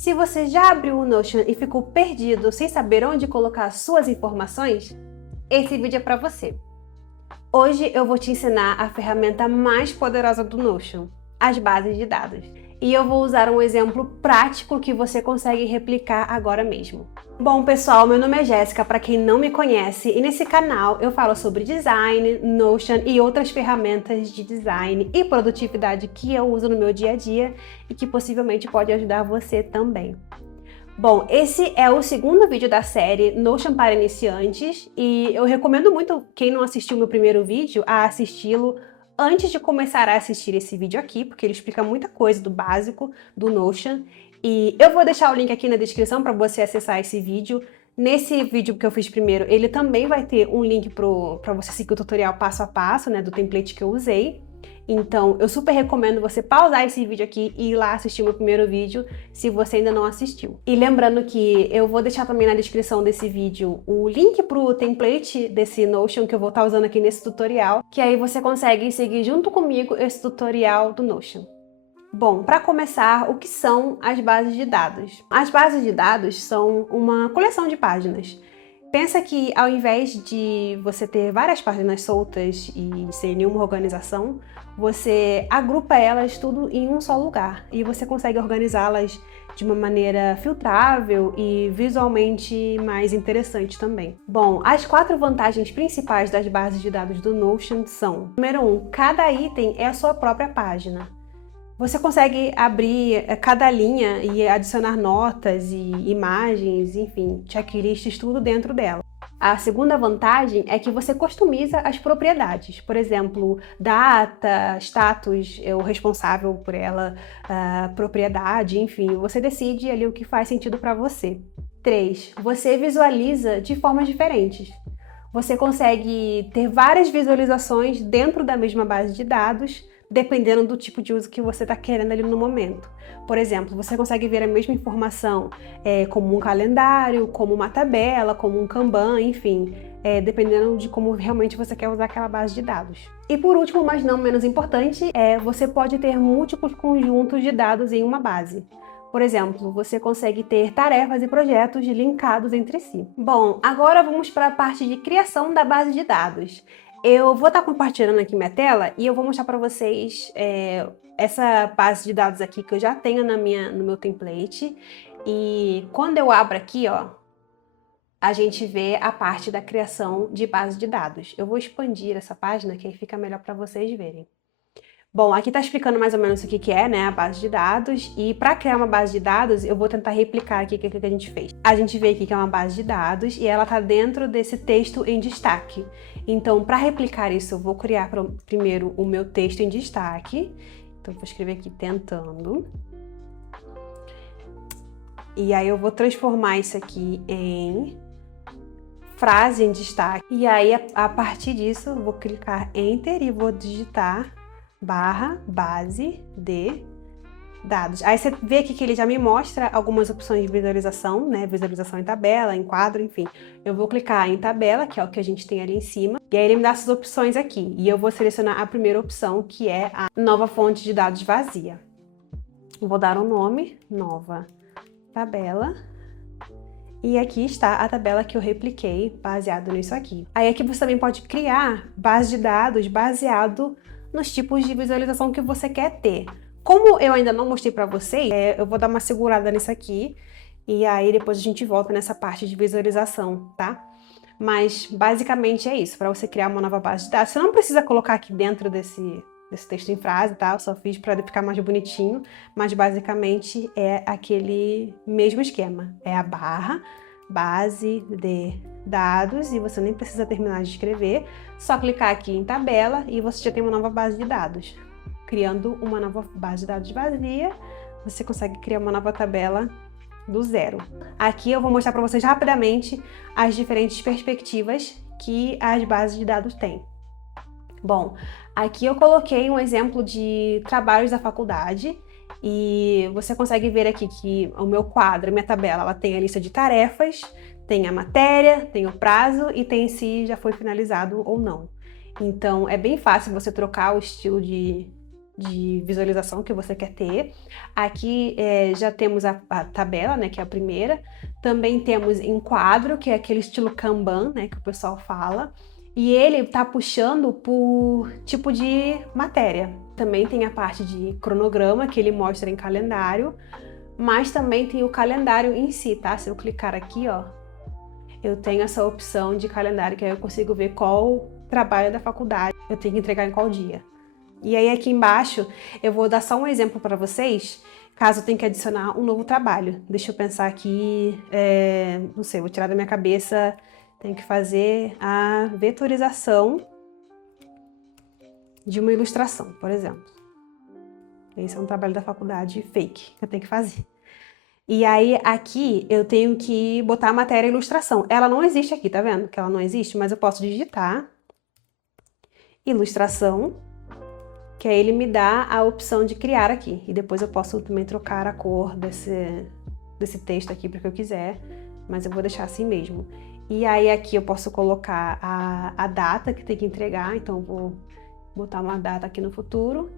Se você já abriu o Notion e ficou perdido sem saber onde colocar suas informações, esse vídeo é para você. Hoje eu vou te ensinar a ferramenta mais poderosa do Notion, as bases de dados. E eu vou usar um exemplo prático que você consegue replicar agora mesmo. Bom, pessoal, meu nome é Jéssica, para quem não me conhece, e nesse canal eu falo sobre design, Notion e outras ferramentas de design e produtividade que eu uso no meu dia a dia e que possivelmente pode ajudar você também. Bom, esse é o segundo vídeo da série Notion para iniciantes e eu recomendo muito quem não assistiu meu primeiro vídeo a assisti-lo antes de começar a assistir esse vídeo aqui, porque ele explica muita coisa do básico do Notion. E eu vou deixar o link aqui na descrição para você acessar esse vídeo. Nesse vídeo que eu fiz primeiro, ele também vai ter um link para você seguir o tutorial passo a passo, né, do template que eu usei. Então, eu super recomendo você pausar esse vídeo aqui e ir lá assistir o meu primeiro vídeo, se você ainda não assistiu. E lembrando que eu vou deixar também na descrição desse vídeo o link pro template desse Notion que eu vou estar usando aqui nesse tutorial, que aí você consegue seguir junto comigo esse tutorial do Notion. Bom, para começar, o que são as bases de dados? As bases de dados são uma coleção de páginas. Pensa que ao invés de você ter várias páginas soltas e sem nenhuma organização, você agrupa elas tudo em um só lugar e você consegue organizá-las de uma maneira filtrável e visualmente mais interessante também. Bom, as 4 vantagens principais das bases de dados do Notion são: número 1, cada item é a sua própria página. Você consegue abrir cada linha e adicionar notas e imagens, enfim, checklists, tudo dentro dela. A segunda vantagem é que você customiza as propriedades, por exemplo, data, status, o responsável por ela, propriedade, enfim, você decide ali o que faz sentido para você. 3. Você visualiza de formas diferentes. Você consegue ter várias visualizações dentro da mesma base de dados, dependendo do tipo de uso que você está querendo ali no momento. Por exemplo, você consegue ver a mesma informação como um calendário, como uma tabela, como um Kanban, enfim, dependendo de como realmente você quer usar aquela base de dados. E por último, mas não menos importante, você pode ter múltiplos conjuntos de dados em uma base. Por exemplo, você consegue ter tarefas e projetos linkados entre si. Bom, agora vamos para a parte de criação da base de dados. Eu vou estar compartilhando aqui minha tela e eu vou mostrar para vocês essa base de dados aqui que eu já tenho no meu template. E quando eu abro aqui, ó, a gente vê a parte da criação de base de dados. Eu vou expandir essa página que aí fica melhor para vocês verem. Bom, aqui está explicando mais ou menos o que é, né, a base de dados, e para criar uma base de dados, eu vou tentar replicar aqui o que a gente fez. A gente vê aqui que é uma base de dados e ela está dentro desse texto em destaque. Então, para replicar isso, eu vou criar primeiro o meu texto em destaque. Então, vou escrever aqui tentando. E aí eu vou transformar isso aqui em frase em destaque. E aí, a partir disso, eu vou clicar Enter e vou digitar /base de dados. Aí você vê aqui que ele já me mostra algumas opções de visualização, né? Visualização em tabela, em quadro, enfim. Eu vou clicar em tabela, que é o que a gente tem ali em cima, e aí ele me dá essas opções aqui. E eu vou selecionar a primeira opção, que é a nova fonte de dados vazia. Vou dar um nome, nova tabela. E aqui está a tabela que eu repliquei baseado nisso aqui. Aí aqui você também pode criar base de dados baseado nos tipos de visualização que você quer ter. Como eu ainda não mostrei para vocês, eu vou dar uma segurada nisso aqui e aí depois a gente volta nessa parte de visualização, tá? Mas basicamente é isso, para você criar uma nova base de dados. Você não precisa colocar aqui dentro desse texto em frase, tá? Eu só fiz para ficar mais bonitinho, mas basicamente é aquele mesmo esquema. É a barra, base de dados, e você nem precisa terminar de escrever, só clicar aqui em tabela e você já tem uma nova base de dados. Criando uma nova base de dados vazia, você consegue criar uma nova tabela do zero. Aqui eu vou mostrar para vocês rapidamente as diferentes perspectivas que as bases de dados têm. Bom, aqui eu coloquei um exemplo de trabalhos da faculdade e você consegue ver aqui que o meu quadro, a minha tabela, ela tem a lista de tarefas, tem a matéria, tem o prazo e tem se já foi finalizado ou não. Então é bem fácil você trocar o estilo de de visualização que você quer ter. Aqui já temos a tabela, né, que é a primeira. Também temos enquadro, que é aquele estilo Kanban, né, que o pessoal fala. E ele tá puxando por tipo de matéria. Também tem a parte de cronograma, que ele mostra em calendário. Mas também tem o calendário em si, tá? Se eu clicar aqui, ó, eu tenho essa opção de calendário, que aí eu consigo ver qual trabalho da faculdade eu tenho que entregar em qual dia. E aí aqui embaixo eu vou dar só um exemplo para vocês, caso eu tenha que adicionar um novo trabalho. Deixa eu pensar aqui, não sei, vou tirar da minha cabeça, tenho que fazer a vetorização de uma ilustração, por exemplo. Esse é um trabalho da faculdade fake que eu tenho que fazer. E aí aqui eu tenho que botar a matéria ilustração. Ela não existe aqui, tá vendo? Que ela não existe, mas eu posso digitar ilustração, que aí ele me dá a opção de criar aqui. E depois eu posso também trocar a cor desse texto aqui para o que eu quiser, mas eu vou deixar assim mesmo. E aí aqui eu posso colocar a data que tem que entregar, então eu vou botar uma data aqui no futuro.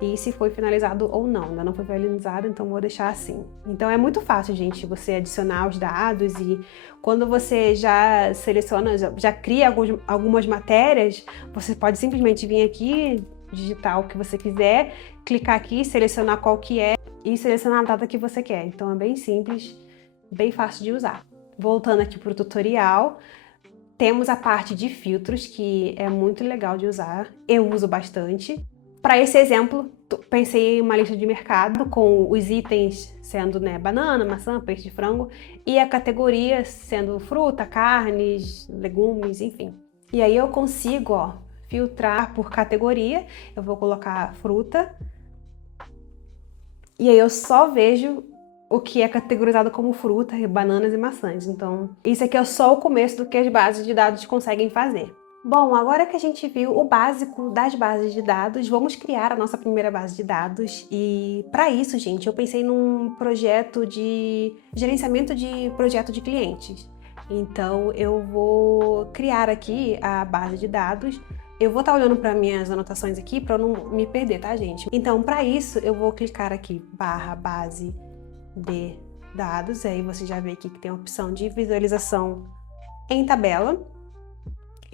E se foi finalizado ou não, ainda não foi finalizado, então vou deixar assim. Então é muito fácil, gente, você adicionar os dados e quando você já seleciona, já cria algumas matérias, você pode simplesmente vir aqui, digitar o que você quiser, clicar aqui, selecionar qual que é e selecionar a data que você quer. Então é bem simples, bem fácil de usar. Voltando aqui para o tutorial, temos a parte de filtros, que é muito legal de usar, eu uso bastante. Para esse exemplo, pensei em uma lista de mercado com os itens sendo, né, banana, maçã, peixe de frango e a categoria sendo fruta, carnes, legumes, enfim. E aí eu consigo, ó, filtrar por categoria. Eu vou colocar fruta e aí eu só vejo o que é categorizado como fruta, bananas e maçãs. Então, isso aqui é só o começo do que as bases de dados conseguem fazer. Bom, agora que a gente viu o básico das bases de dados, vamos criar a nossa primeira base de dados. E para isso, gente, eu pensei num projeto de gerenciamento de projeto de clientes. Então, eu vou criar aqui a base de dados. Eu vou estar olhando para minhas anotações aqui para eu não me perder, tá, gente? Então, para isso, eu vou clicar aqui, /base de dados. Aí você já vê aqui que tem a opção de visualização em tabela.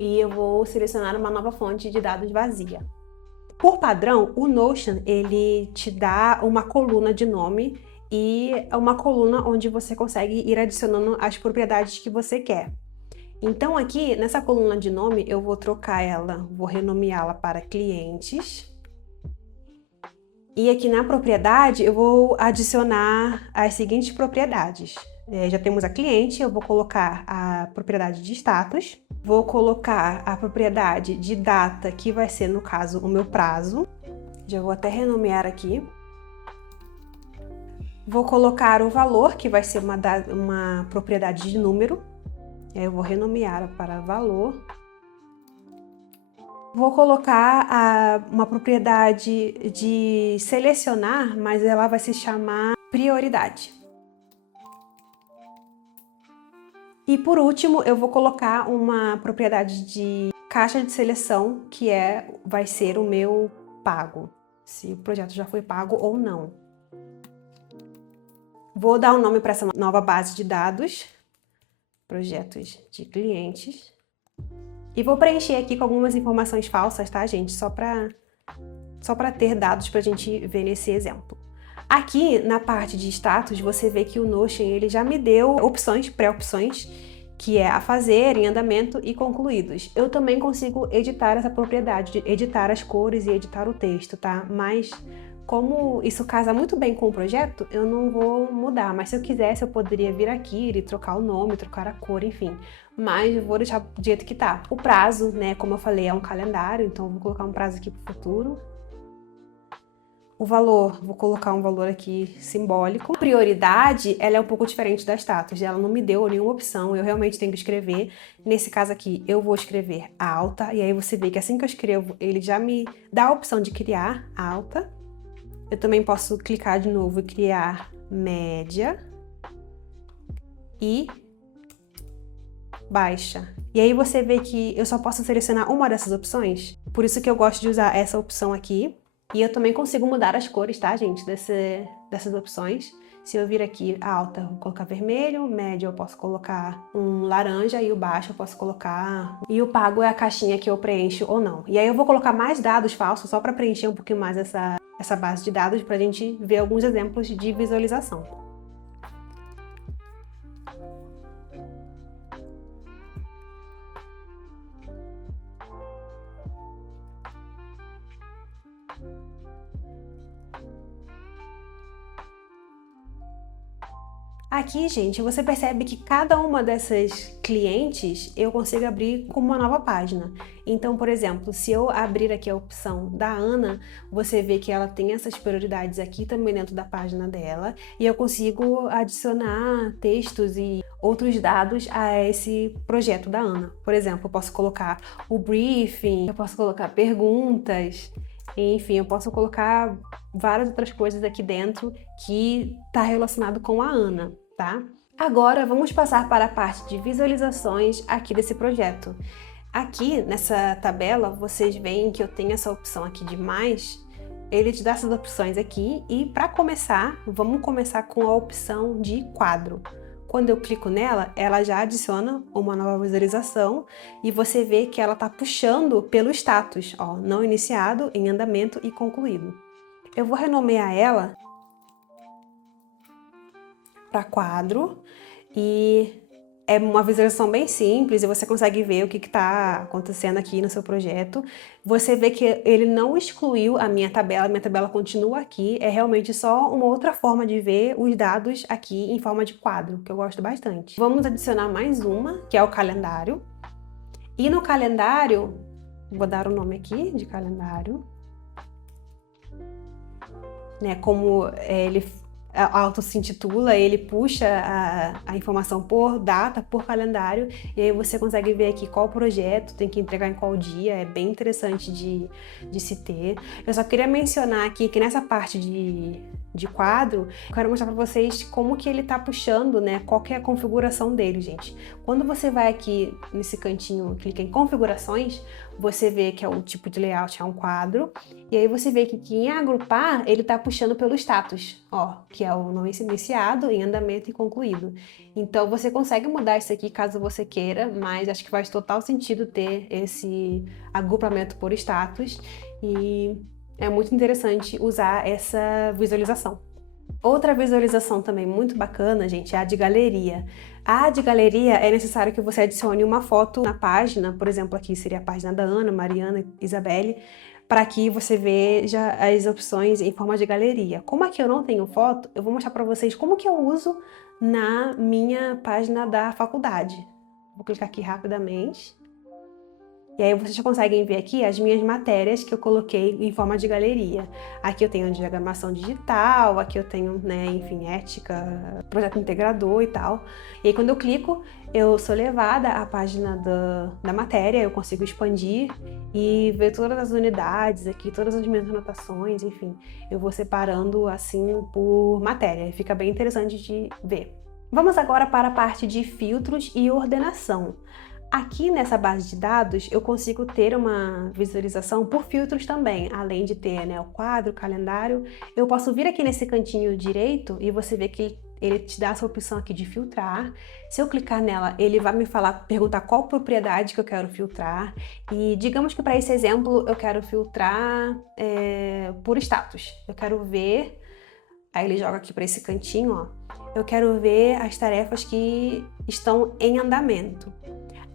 E eu vou selecionar uma nova fonte de dados vazia. Por padrão, o Notion, ele te dá uma coluna de nome e uma coluna onde você consegue ir adicionando as propriedades que você quer. Então aqui, nessa coluna de nome, eu vou trocar ela, vou renomeá-la para clientes. E aqui na propriedade, eu vou adicionar as seguintes propriedades. Já temos a cliente, eu vou colocar a propriedade de status. Vou colocar a propriedade de data, que vai ser, no caso, o meu prazo. Já vou até renomear aqui. Vou colocar o valor, que vai ser uma propriedade de número. Eu vou renomear para valor. Vou colocar uma propriedade de selecionar, mas ela vai se chamar prioridade. E por último, eu vou colocar uma propriedade de caixa de seleção, que vai ser o meu pago, se o projeto já foi pago ou não. Vou dar um nome para essa nova base de dados, projetos de clientes. E vou preencher aqui com algumas informações falsas, tá, gente? Só para ter dados para a gente ver nesse exemplo. Aqui na parte de status, você vê que o Notion ele já me deu opções, pré-opções, que é a fazer, em andamento e concluídos. Eu também consigo editar essa propriedade, de editar as cores e editar o texto, tá? Mas como isso casa muito bem com o projeto, eu não vou mudar. Mas se eu quisesse, eu poderia vir aqui e trocar o nome, trocar a cor, enfim. Mas eu vou deixar do jeito que tá. O prazo, né, como eu falei, é um calendário, então eu vou colocar um prazo aqui pro futuro. O valor, vou colocar um valor aqui simbólico. A prioridade, ela é um pouco diferente da status, ela não me deu nenhuma opção, eu realmente tenho que escrever. Nesse caso aqui, eu vou escrever alta, e aí você vê que assim que eu escrevo, ele já me dá a opção de criar alta. Eu também posso clicar de novo e criar média e baixa. E aí você vê que eu só posso selecionar uma dessas opções, por isso que eu gosto de usar essa opção aqui. E eu também consigo mudar as cores, tá, gente, dessas opções. Se eu vir aqui alta, eu vou colocar vermelho, médio eu posso colocar um laranja e o baixo eu posso colocar... E o pago é a caixinha que eu preencho ou não. E aí eu vou colocar mais dados falsos só para preencher um pouquinho mais essa base de dados para a gente ver alguns exemplos de visualização. Aqui, gente, você percebe que cada uma dessas clientes eu consigo abrir como uma nova página. Então, por exemplo, se eu abrir aqui a opção da Ana, você vê que ela tem essas prioridades aqui também dentro da página dela, e eu consigo adicionar textos e outros dados a esse projeto da Ana. Por exemplo, eu posso colocar o briefing, eu posso colocar perguntas, enfim, eu posso colocar várias outras coisas aqui dentro que está relacionado com a Ana, tá? Agora vamos passar para a parte de visualizações aqui desse projeto. Aqui nessa tabela vocês veem que eu tenho essa opção aqui de mais. Ele te dá essas opções aqui e para começar, vamos começar com a opção de quadro. Quando eu clico nela, ela já adiciona uma nova visualização e você vê que ela está puxando pelo status, ó, não iniciado, em andamento e concluído. Eu vou renomear ela para quadro e é uma visualização bem simples e você consegue ver o que está acontecendo aqui no seu projeto. Você vê que ele não excluiu a minha tabela continua aqui, é realmente só uma outra forma de ver os dados aqui em forma de quadro, que eu gosto bastante. Vamos adicionar mais uma, que é o calendário. E no calendário, vou dar o nome aqui de calendário, né, como ele auto se intitula, ele puxa a informação por data, por calendário, e aí você consegue ver aqui qual projeto tem que entregar em qual dia, é bem interessante de se ter. Eu só queria mencionar aqui que nessa parte de quadro, eu quero mostrar para vocês como que ele tá puxando, né, qual que é a configuração dele, gente. Quando você vai aqui nesse cantinho, clica em configurações, você vê que é o tipo de layout, é um quadro, e aí você vê que em agrupar, ele tá puxando pelo status, ó, que é o nome iniciado, em andamento e concluído. Então você consegue mudar isso aqui caso você queira, mas acho que faz total sentido ter esse agrupamento por status, e é muito interessante usar essa visualização. Outra visualização também muito bacana, gente, é a de galeria. A de galeria é necessário que você adicione uma foto na página, por exemplo, aqui seria a página da Ana, Mariana, Isabelle, para que você veja as opções em forma de galeria. Como aqui eu não tenho foto, eu vou mostrar para vocês como que eu uso na minha página da faculdade. Vou clicar aqui rapidamente. E aí vocês já conseguem ver aqui as minhas matérias que eu coloquei em forma de galeria. Aqui eu tenho diagramação digital, aqui eu tenho, né, enfim, ética, projeto integrador e tal. E aí quando eu clico, eu sou levada à página da matéria, eu consigo expandir e ver todas as unidades aqui, todas as minhas anotações, enfim. Eu vou separando assim por matéria, e fica bem interessante de ver. Vamos agora para a parte de filtros e ordenação. Aqui nessa base de dados, eu consigo ter uma visualização por filtros também, além de ter, né, o quadro, o calendário. Eu posso vir aqui nesse cantinho direito e você vê que ele te dá essa opção aqui de filtrar. Se eu clicar nela, ele vai me perguntar qual propriedade que eu quero filtrar. E digamos que para esse exemplo eu quero filtrar por status. Eu quero ver, aí ele joga aqui para esse cantinho, ó. Eu quero ver as tarefas que estão em andamento.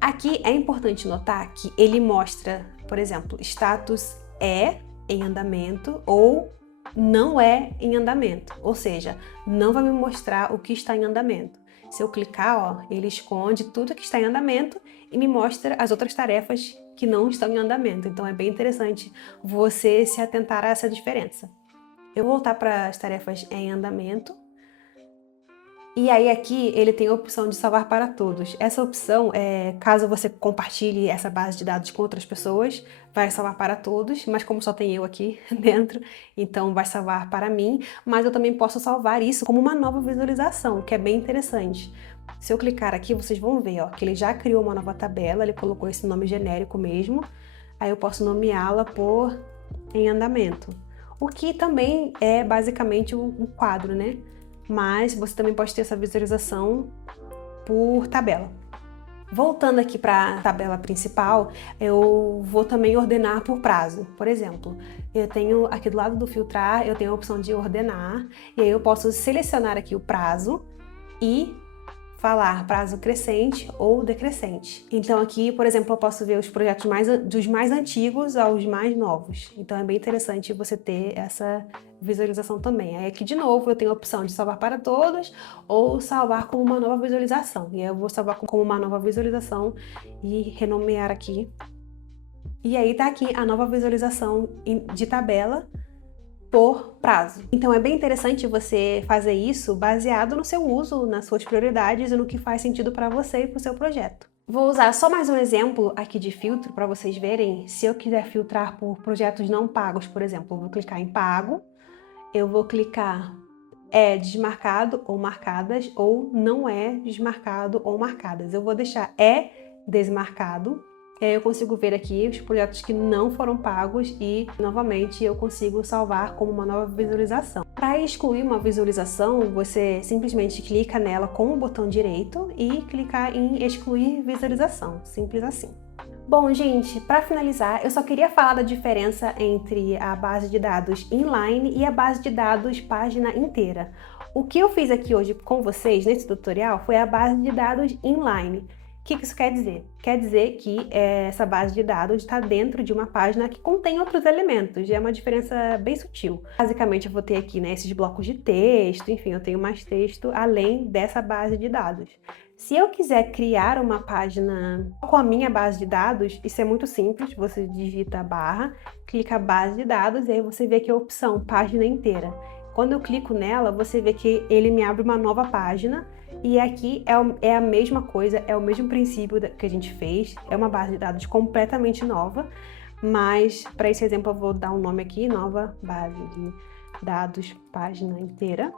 Aqui é importante notar que ele mostra, por exemplo, status é em andamento ou não é em andamento, ou seja, não vai me mostrar o que está em andamento. Se eu clicar, ó, ele esconde tudo que está em andamento e me mostra as outras tarefas que não estão em andamento. Então é bem interessante você se atentar a essa diferença. Eu vou voltar para as tarefas em andamento. E aí aqui ele tem a opção de salvar para todos. Essa opção, caso você compartilhe essa base de dados com outras pessoas, vai salvar para todos, mas como só tem eu aqui dentro, então vai salvar para mim, mas eu também posso salvar isso como uma nova visualização, que é bem interessante. Se eu clicar aqui, vocês vão ver, ó, que ele já criou uma nova tabela, ele colocou esse nome genérico mesmo, aí eu posso nomeá-la por em andamento. o que também é basicamente o quadro, né? Mas você também pode ter essa visualização por tabela. Voltando aqui para a tabela principal, eu vou também ordenar por prazo. Por exemplo, eu tenho aqui do lado do filtrar, eu tenho a opção de ordenar, e aí eu posso selecionar aqui o prazo e falar prazo crescente ou decrescente. Então aqui, por exemplo, eu posso ver os projetos dos mais antigos aos mais novos. Então é bem interessante você ter essa visualização também. Aí aqui de novo eu tenho a opção de salvar para todos ou salvar como uma nova visualização. E aí eu vou salvar como uma nova visualização e renomear aqui. E aí tá aqui a nova visualização de tabela por prazo. Então é bem interessante você fazer isso baseado no seu uso, nas suas prioridades e no que faz sentido para você e para o seu projeto. Vou usar só mais um exemplo aqui de filtro para vocês verem. Se eu quiser filtrar por projetos não pagos, por exemplo, eu vou clicar em pago, eu vou clicar desmarcado ou marcadas ou não é desmarcado ou marcadas. Eu vou deixar desmarcado. Eu consigo ver aqui os projetos que não foram pagos e, novamente, eu consigo salvar como uma nova visualização. Para excluir uma visualização, você simplesmente clica nela com o botão direito e clicar em excluir visualização, simples assim. Bom, gente, para finalizar, eu só queria falar da diferença entre a base de dados inline e a base de dados página inteira. O que eu fiz aqui hoje com vocês nesse tutorial foi a base de dados inline. O que isso quer dizer? Quer dizer que essa base de dados está dentro de uma página que contém outros elementos, é uma diferença bem sutil. Basicamente eu vou ter aqui, né, esses blocos de texto, enfim, eu tenho mais texto além dessa base de dados. Se eu quiser criar uma página com a minha base de dados, isso é muito simples, você digita barra, clica base de dados e aí você vê aqui a opção página inteira. Quando eu clico nela, você vê que ele me abre uma nova página e aqui é a mesma coisa, é o mesmo princípio que a gente fez, é uma base de dados completamente nova, mas para esse exemplo eu vou dar um nome aqui, nova base de dados página inteira.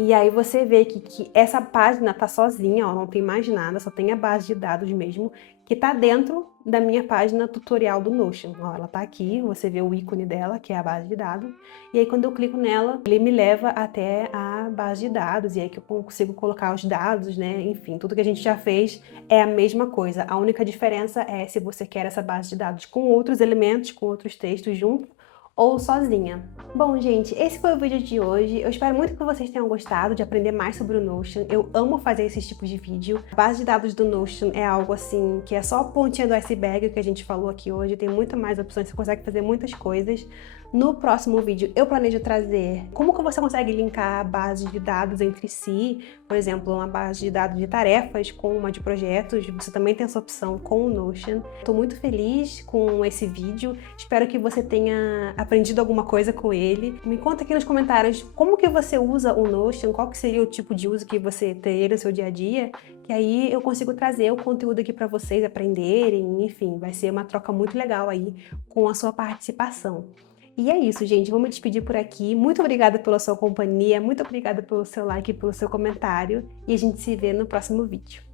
E aí você vê que essa página tá sozinha, ó, não tem mais nada, só tem a base de dados mesmo, que tá dentro da minha página tutorial do Notion. Ó, ela tá aqui, você vê o ícone dela, que é a base de dados, e aí quando eu clico nela, ele me leva até a base de dados, e aí que eu consigo colocar os dados, né, enfim, tudo que a gente já fez é a mesma coisa. A única diferença é se você quer essa base de dados com outros elementos, com outros textos junto, ou sozinha. Bom, gente, esse foi o vídeo de hoje. Eu espero muito que vocês tenham gostado de aprender mais sobre o Notion. Eu amo fazer esses tipos de vídeo. A base de dados do Notion é algo assim que é só a pontinha do iceberg que a gente falou aqui hoje. Tem muito mais opções, você consegue fazer muitas coisas. No próximo vídeo eu planejo trazer como que você consegue linkar bases de dados entre si, por exemplo, uma base de dados de tarefas com uma de projetos, você também tem essa opção com o Notion. Estou muito feliz com esse vídeo, espero que você tenha aprendido alguma coisa com ele. Me conta aqui nos comentários como que você usa o Notion, qual que seria o tipo de uso que você teria no seu dia a dia, que aí eu consigo trazer o conteúdo aqui para vocês aprenderem, enfim, vai ser uma troca muito legal aí com a sua participação. E é isso, gente. Vou me despedir por aqui. Muito obrigada pela sua companhia, muito obrigada pelo seu like e pelo seu comentário. E a gente se vê no próximo vídeo.